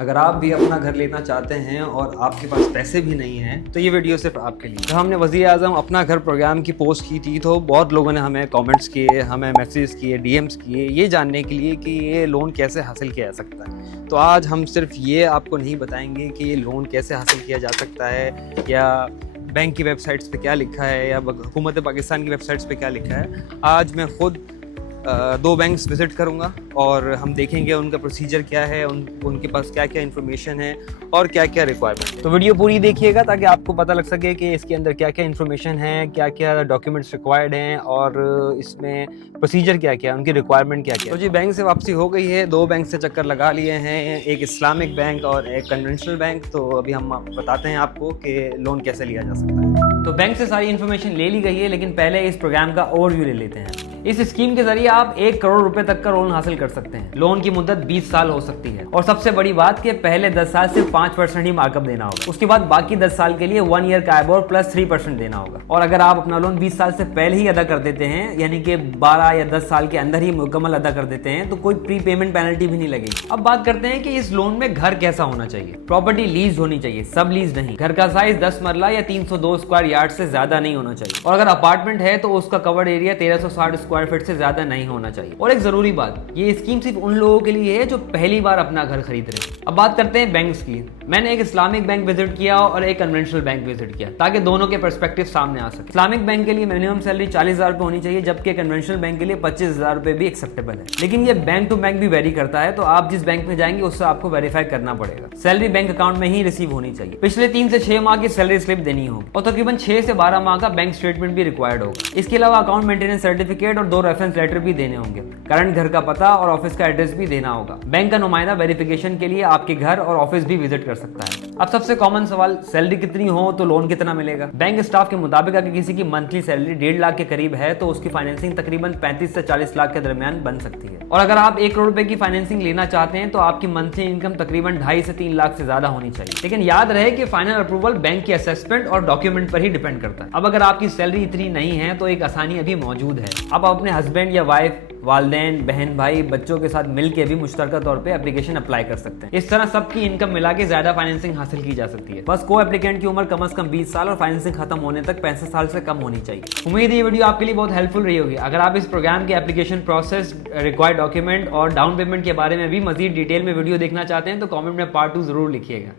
अगर आप भी अपना घर लेना चाहते हैं और आपके पास पैसे भी नहीं हैं तो ये वीडियो सिर्फ आपके लिए। जब हमने वज़ीर आज़म अपना घर प्रोग्राम की पोस्ट की थी तो बहुत लोगों ने हमें कमेंट्स किए, हमें मैसेज किए, डीएम्स किए ये जानने के लिए कि ये लोन कैसे हासिल किया जा सकता है। तो आज हम सिर्फ ये आपको नहीं बताएंगे कि ये लोन कैसे हासिल किया जा सकता है या बैंक की वेबसाइट्स पे क्या लिखा है या हुकूमत पाकिस्तान की वेबसाइट्स पे क्या लिखा है। आज मैं खुद 2 बैंक्स विज़िट करूंगा और हम देखेंगे उनका प्रोसीजर क्या है, उनके पास क्या क्या इन्फॉर्मेशन है और क्या क्या रिक्वायरमेंट। तो वीडियो पूरी देखिएगा ताकि आपको पता लग सके कि इसके अंदर क्या क्या इन्फॉर्मेशन है, क्या क्या डॉक्यूमेंट्स रिक्वायर्ड हैं और इसमें प्रोसीजर क्या क्या है, उनकी रिक्वायरमेंट क्या क्या है। तो जी बैंक से वापसी हो गई है, 2 बैंक से चक्कर लगा लिए हैं, एक इस्लामिक बैंक और एक कन्वेंशनल बैंक। तो अभी हम बताते हैं आपको कि लोन कैसे लिया जा सकता है। तो बैंक से सारी इन्फॉर्मेशन ले ली गई है, लेकिन पहले इस प्रोग्राम का ओवरव्यू ले लेते हैं। इस स्कीम के जरिए आप 1 करोड़ रुपए तक का लोन हासिल कर सकते हैं। लोन की मुद्दत 20 साल हो सकती है और सबसे बड़ी बात कि पहले 10 साल सिर्फ 5% ही मार्कअप देना होगा। उसके बाद बाकी 10 साल के लिए 1 ईयर का आइबोर प्लस 3% देना होगा। और अगर आप अपना लोन 20 साल से पहले ही अदा कर देते हैं, यानी कि 12 या 10 साल के अंदर ही मुकम्मल अदा कर देते हैं, तो कोई प्री पेमेंट पेनल्टी भी नहीं लगेगी। अब बात करते हैं कि इस लोन में घर कैसा होना चाहिए। प्रॉपर्टी लीज होनी चाहिए, सब लीज नहीं। घर का साइज 10 मरला या 302 स्क्वायर यार्ड से ज्यादा नहीं होना चाहिए और अगर अपार्टमेंट है तो उसका कवर्ड एरिया 1360 स्क्वायर फीट से ज्यादा नहीं होना चाहिए। और एक जरूरी बात, ये स्कीम सिर्फ उन लोगों के लिए है जो पहली बार अपना घर खरीद रहे हैं। अब बात करते हैं बैंक्स की। मैंने एक इस्लामिक बैंक विजिट किया और एक कन्वेंशनल बैंक विजिट किया ताकि दोनों के पर्सपेक्टिव सामने आ सके। इस्लामिक बैंक के लिए मिनिमम सैलरी 40,000 रुपए होनी चाहिए, जबकि कन्वेंशनल बैंक के लिए 25,000 रुपए भी एक्सेप्टेबल है। लेकिन ये बैंक टू बैंक भी वेरी करता है, तो आप जिस बैंक में जाएंगे उससे आपको वेरीफाई करना पड़ेगा। सैलरी बैंक अकाउंट में ही रिसीव होनी चाहिए। पिछले 3 से 6 माह की सैलरी स्लिप देनी होगी और तकरीबन 6 से 12 माह का बैंक स्टेटमेंट भी रिक्वायर्ड होगा। इसके अलावा अकाउंट मेंटेनेंस सर्टिफिकेट और 2 रेफरेंस लेटर भी देने होंगे। करंट घर का पता और ऑफिस का एड्रेस भी देना होगा। बैंक का नुमाइंदा वेरिफिकेशन के लिए आपके घर और ऑफिस भी विजिट कर सकता है। अब सबसे कॉमन सवाल, सैलरी कितनी हो तो लोन कितना मिलेगा। बैंक स्टाफ के मुताबिक अगर किसी की मंथली सैलरी 1.5 लाख के करीब है तो उसकी फाइनेंसिंग तकरीबन 35 से 40 लाख के दरमियान बन सकती है। और अगर आप 1 करोड़ रुपए की फाइनेंसिंग लेना चाहते हैं तो आपकी मंथली इनकम तकरीबन 2.5 से 3 लाख से ज्यादा होनी चाहिए। लेकिन याद रहे कि फाइनल अप्रूवल बैंक की असेसमेंट और डॉक्यूमेंट पर ही डिपेंड करता है। अब अगर आपकी सैलरी इतनी नहीं है तो एक आसानी अभी मौजूद है। आप अपने हस्बैंड या वाइफ, वालदेन, बहन, भाई, बच्चों के साथ मिलकर भी मुश्तरका तौर पे एप्लीकेशन अप्लाई कर सकते हैं। इस तरह सबकी इनकम मिला के ज्यादा फाइनेंसिंग हासिल की जा सकती है। बस को एप्लीकेंट की उम्र कम से कम 20 साल और फाइनेंसिंग खत्म होने तक 65 साल से कम होनी चाहिए। उम्मीद है ये वीडियो आपके लिए बहुत हेल्पफुल रही होगी। अगर आप इस प्रोग्राम के एप्लीकेशन प्रोसेस, रिक्वायर्ड डॉक्यूमेंट और डाउन पेमेंट के बारे में भी मजीद डिटेल में वीडियो देखना चाहते हैं तो कॉमेंट में पार्ट 2 जरूर लिखिएगा।